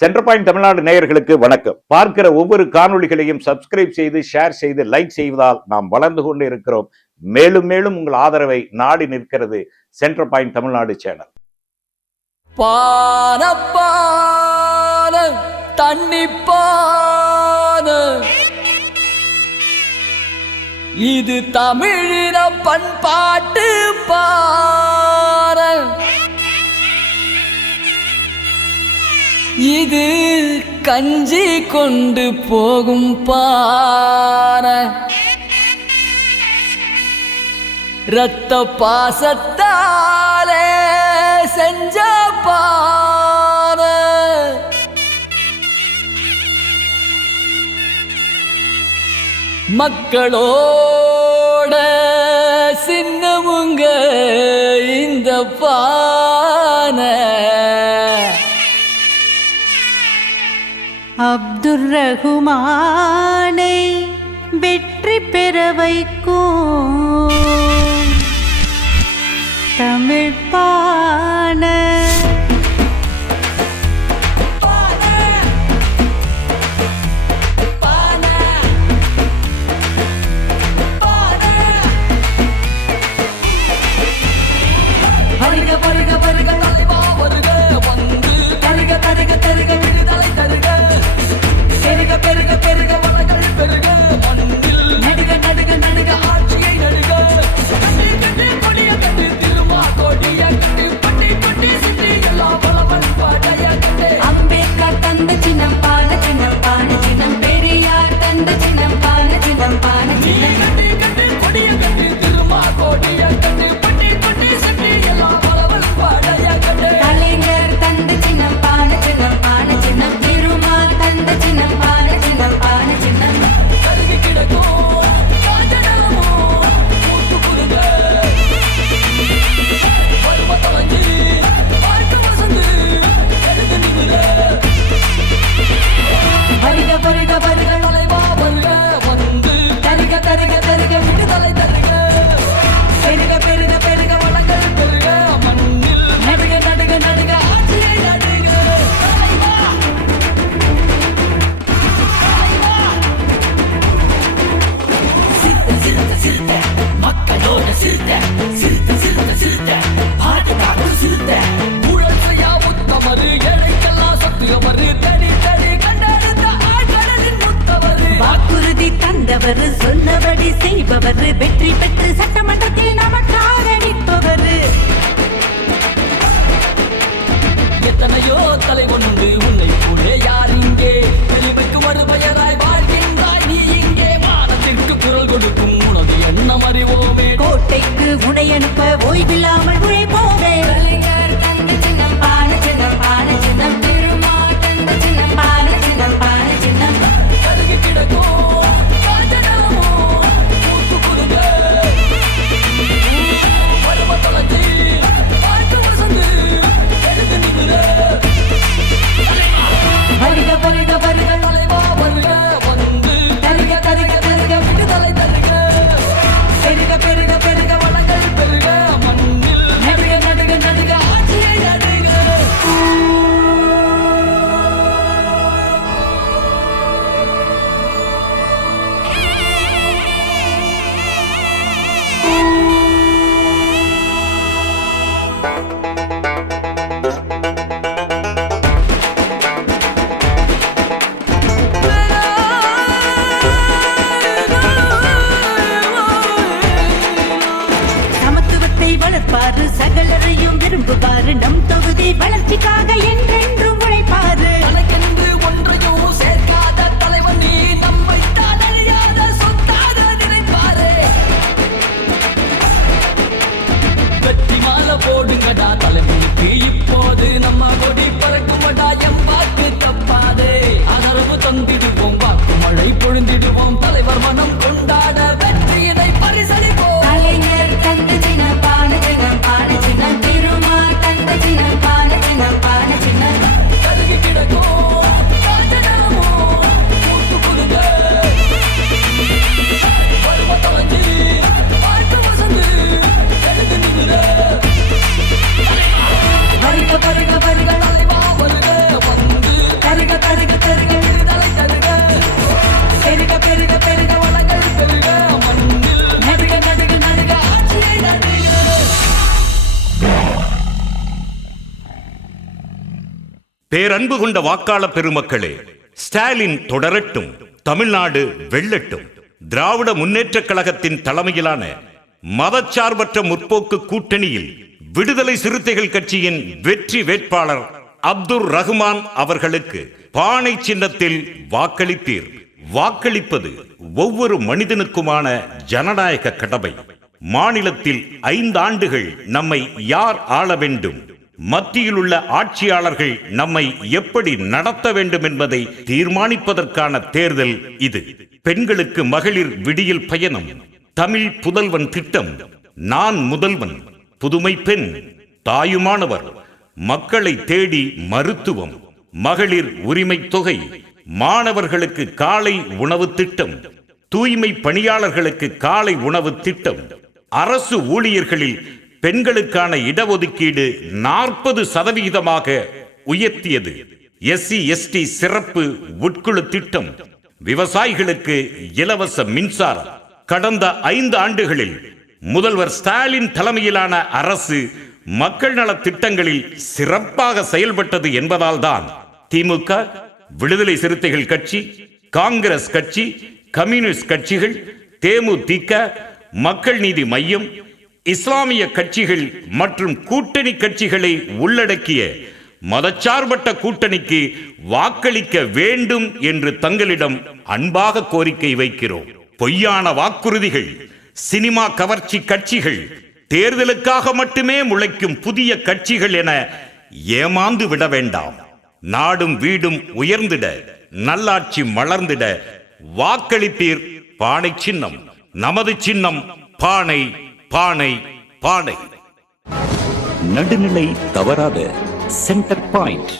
Centre point Tamil Nadu நேயர்களுக்கு வணக்கம். பார்க்கிற ஒவ்வொரு காணொளிகளையும் சப்ஸ்கிரைப் செய்து, ஷேர் செய்து, லைக் செய்வதால் நாம் வளர்ந்து கொண்டு இருக்கிறோம். மேலும் மேலும் உங்கள் ஆதரவை நாடி நிற்கிறது சென்டர் பாயிண்ட் தமிழ்நாடு சேனல். இது தமிழின பண்பாட்டு பார, இது கஞ்சி கொண்டு போகும் பார, இரத்த பாசத்தாலே செஞ்ச பார, மக்களோட சின்னமுங்க இந்த பானை. அப்துல் ரஹ்மானை வெற்றி பெற வைக்கும் தமிழ் பானை. வாக்குறுதி தந்தவர், சொன்னபடி செய்பவர், வெற்றி பெற்று சட்டமன்றத்தில் நமக்காக நிற்பவர். எத்தனையோ தலைவன் உண்டு உன்னை போலே யார் இங்கே? வெளிமைக்கு மறுபெயராய் வாழ்கின்றாய் நீ இங்கே. மானத்திற்கு குரல் கொடுக்கும் உனது எண்ணம் அறிவோமே. கோட்டைக்கு உடை அனுப்ப ஓய்வில்லாமல் உழைப்போமே. பேரன்பு கொண்ட வாக்காளர் பெருமக்களே, ஸ்டாலின் தொடரட்டும், தமிழ்நாடு வெல்லட்டும். திராவிட முன்னேற்றக் கழகத்தின் தலைமையிலான மதச்சார்பற்ற முற்போக்கு கூட்டணியில் விடுதலை சிறுத்தைகள் கட்சியின் வெற்றி வேட்பாளர் அப்துல் ரஹ்மான் அவர்களுக்கு பானை சின்னத்தில் வாக்களிப்பீர். வாக்களிப்பது ஒவ்வொரு மனிதனுக்குமான ஜனநாயக கடமை. மாநிலத்தில் 5 ஆண்டுகள் நம்மை யார் ஆள வேண்டும், மத்தியில் உள்ள ஆட்சியாளர்கள் நம்மை எப்படி நடத்த வேண்டும் என்பதை தீர்மானிப்பதற்கான தேர்தல் இது. பெண்களுக்கு மகளிர் விடியல் பயணம், தமிழ் புதல்வன் திட்டம், நான் முதல்வன், புதுமை பெண், தாயுமானவர், மக்களை தேடி மருத்துவம், மகளிர் உரிமை தொகை, மாணவர்களுக்கு காலை உணவு திட்டம், தூய்மை பணியாளர்களுக்கு காலை உணவு திட்டம், அரசு ஊழியர்களில் பெண்களுக்கான இடஒதுக்கீடு 40% உயர்த்தியது, SC ST சிறப்பு உட்குழு திட்டம், விவசாயிகளுக்கு இலவச மின்சாரம். கடந்த 5 ஆண்டுகளில் முதல்வர் ஸ்டாலின் தலைமையிலான அரசு மக்கள் நல திட்டங்களில் சிறப்பாக செயல்பட்டது என்பதால் தான் திமுக, விடுதலை சிறுத்தைகள் கட்சி, காங்கிரஸ் கட்சி, கம்யூனிஸ்ட் கட்சிகள், தேமுதிக, மக்கள் நீதி மையம், இஸ்லாமிய கட்சிகள் மற்றும் கூட்டணி கட்சிகளை உள்ளடக்கிய மதச்சார்பற்ற கூட்டணிக்கு வாக்களிக்க வேண்டும் என்று தங்களிடம் அன்பாக கோரிக்கை வைக்கிறோம். பொய்யான வாக்குறுதிகள், சினிமா கவர்ச்சி கட்சிகள், தேர்தலுக்காக மட்டுமே முளைக்கும் புதிய கட்சிகள் என ஏமாந்து விட வேண்டாம். நாடும் வீடும் உயர்ந்திட, நல்லாட்சி மலர்ந்திட வாக்களிப்பீர். பானை சின்னம் நமது சின்னம். பானை பானை பானை. நடுநிலை தவறாத சென்டர் பாயிண்ட்.